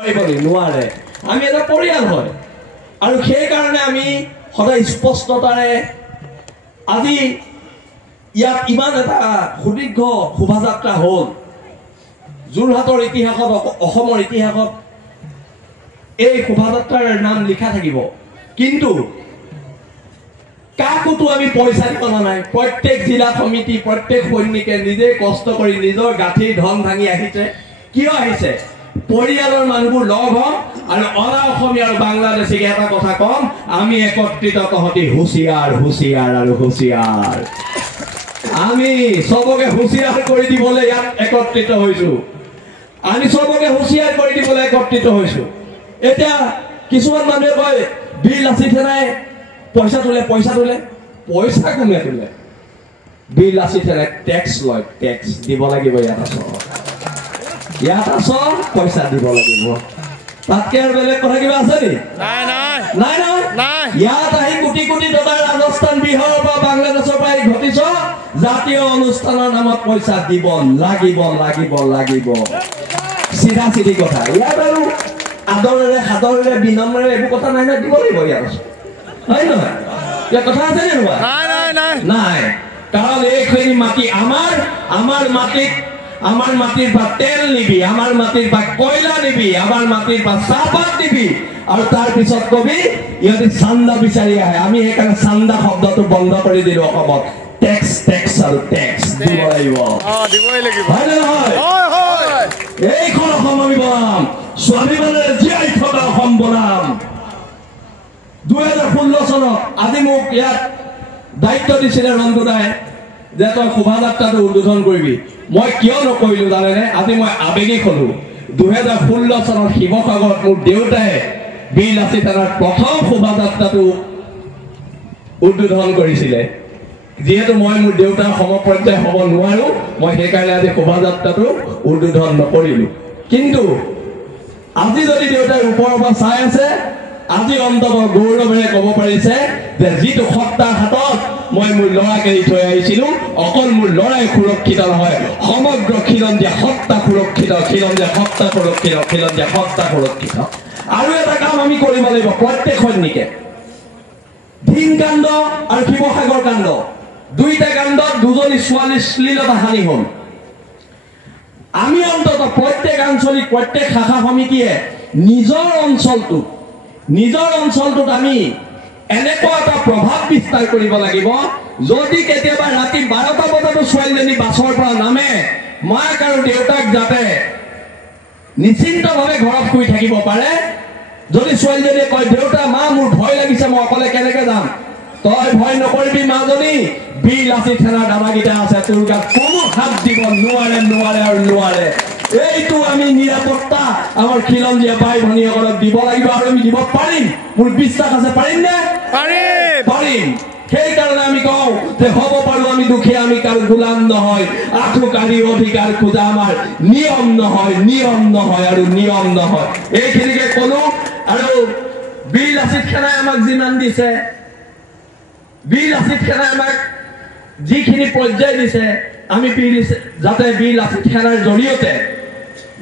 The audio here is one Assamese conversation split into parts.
নোৱাৰে আমি এটা পৰিয়াল হয় আৰু সেই কাৰণে আমি সদায় স্পষ্টতাৰে আজি ইয়াত ইমান এটা সুদীৰ্ঘ শোভাযাত্ৰা হ'ল যোৰহাটৰ ইতিহাসত অসমৰ ইতিহাসত এই শোভাযাত্ৰাৰ নাম লিখা থাকিব কিন্তু কাকোতো আমি পইচা দিব নাই প্ৰত্যেক জিলা সমিতি প্ৰত্যেক সৈনিকে নিজে কষ্ট কৰি নিজৰ গাঁঠিৰ ধন ভাঙি আহিছে কিয় আহিছে পৰিয়ালৰ মানুহবোৰ লগ হম আৰু অনা অসমীয়া আৰু বাংলাদেশীক এটা কথা কম আমি একত্ৰিত তহতি হুঁচিয়াৰ হুঁচিয়াৰ আৰু হুঁচিয়াৰ আমি সবকে হুঁচিয়াৰ কৰি দিবলৈ ইয়াত একত্ৰিত হৈছো আমি সবকে হুঁচিয়াৰ কৰি দিবলৈ একত্ৰিত হৈছো এতিয়া কিছুমান মানুহে কয় বিল আছে নাই পইচা তোলে পইচা কোনে তোলে বিল আছে টেক্স লয় টেক্স দিব লাগিব ইয়াত আছ পইচা দিব লাগিব তাতকে আৰু বেলেগ কথা কিবা আছে নি নাই ইয়াত আহি কোটি কোটি টকা ৰাজস্থান বিহাৰৰ পৰা বাংলাদেশৰ পৰা ঘটিছ জাতীয় অনুষ্ঠানৰ নামত পইচা দিব লাগিব চিধা চিধি কথা ইয়াত আৰু আদৰেৰে সাদৰেৰে বিনম্ৰেৰে এইবোৰ কথা নাই দিব লাগিব ইয়াত হয় নহয় ইয়াৰ কথা আছে নে নাই কাৰণ এইখিনি মাটি আমাৰ মাটিৰ পৰা তেল নিবি আমাৰ মাটিৰ পৰা কয়লা নিবি আমাৰ মাটিৰ পৰা চাহপাত নিবি আৰু তাৰ পিছত কবি ইহঁতে চান্দা বিচাৰি আহে আমি সেইকাৰণে চান্দা শব্দটো বন্ধ কৰি দিলো অসমত টেক্স আৰু টেক্স দিব লাগিব হয় নে নহয় এইখন অসম আমি বনাম স্বাভিমানেৰে জীয়াই থকা অসম বনাম 2016 চনত আজি মোক ইয়াত দায়িত্ব দিছিলে ৰঞ্জুদাই যে তই শোভাযাত্ৰাটো উদ্বোধন কৰিবি মই কিয় নকৰিলো জানেনে আজি মই আবেগিক হলো 2016 চনত শিৱসাগৰত মোৰ দেউতাই বিল আছে তাৰ প্ৰথম শোভাযাত্ৰাটো উদ্বোধন কৰিছিলে যেহেতু মই মোৰ দেউতাৰ সমপৰ্যায় হ'ব নোৱাৰো মই সেইকাৰণে আজি শোভাযাত্ৰাটো উদ্বোধন নকৰিলো কিন্তু আজি যদি দেউতাই ওপৰৰ পৰা চাই আছে আজি অন্তত গৌৰৱেৰে ক'ব পাৰিছে যে যিটো সত্তাৰ হাতত মই মোৰ ল'ৰাক এৰি থৈ আহিছিলো অকল মোৰ ল'ৰাই সুৰক্ষিত নহয় সমগ্ৰ খিলঞ্জীয়া সত্তা সুৰক্ষিত আৰু এটা কাম আমি কৰিব লাগিব প্ৰত্যেক সৈনিকে ভীম কাণ্ড আৰু শিৱসাগৰ কাণ্ড দুইটা কাণ্ডত দুজনী ছোৱালী শ্লীলতা হানি হ'ল আমি অন্তত প্ৰত্যেক আঞ্চলিক প্ৰত্যেক শাখা সমিতিয়ে নিজৰ অঞ্চলটোত আমি এনেকুৱা এটা প্ৰভাৱ বিস্তাৰ কৰিব লাগিব যদি কেতিয়াবা ৰাতি 12টা বজাতো ছোৱালীজনী বাছৰ পৰা নামে মাক আৰু দেউতাক যাতে নিশ্চিন্তভাৱে ঘৰত শুই থাকিব পাৰে যদি ছোৱালীজনীয়ে কয় দেউতা মা মোৰ ভয় লাগিছে মই অকলে কেনেকে যাম তই ভয় নকৰিবি মাজনী বিল আছে থানাৰ দাদাগিটা আছে তোৰ গাত কোনো হাত দিব নোৱাৰে এইটো আমি নিৰাপত্তা আমাৰ খিলঞ্জীয়া ভাই ভনীসকলক দিব লাগিব আৰু আমি দিব পাৰিম মোৰ বিশ্বাস আছে পাৰিম নে পাৰিম সেইকাৰণে আমি কওঁ যে হ'ব পাৰো আমি দুখীয়া আমি কাৰো গোলাম নহয় আঠুকাৰী অধিকাৰ খোজা আমাৰ নিয়ম নহয় এইখিনিকে ক'লো আৰু বিল আছিল খানাই আমাক যিমান দিছে বিল আছিল খানাই আমাক যিখিনি পৰ্যায় দিছে আমি যাতে বিল আছিল খানাৰ জৰিয়তে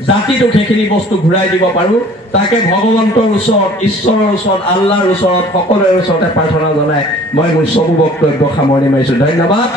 জাতিটোক সেইখিনি বস্তু ঘূৰাই দিব পাৰো তাকে ভগৱন্তৰ ওচৰত ঈশ্বৰৰ ওচৰত আল্লাহৰ ওচৰত সকলোৰে ওচৰতে প্ৰাৰ্থনা জনাই মই মোৰ চবু বক্তব্য সামৰণি মাৰিছো ধন্যবাদ।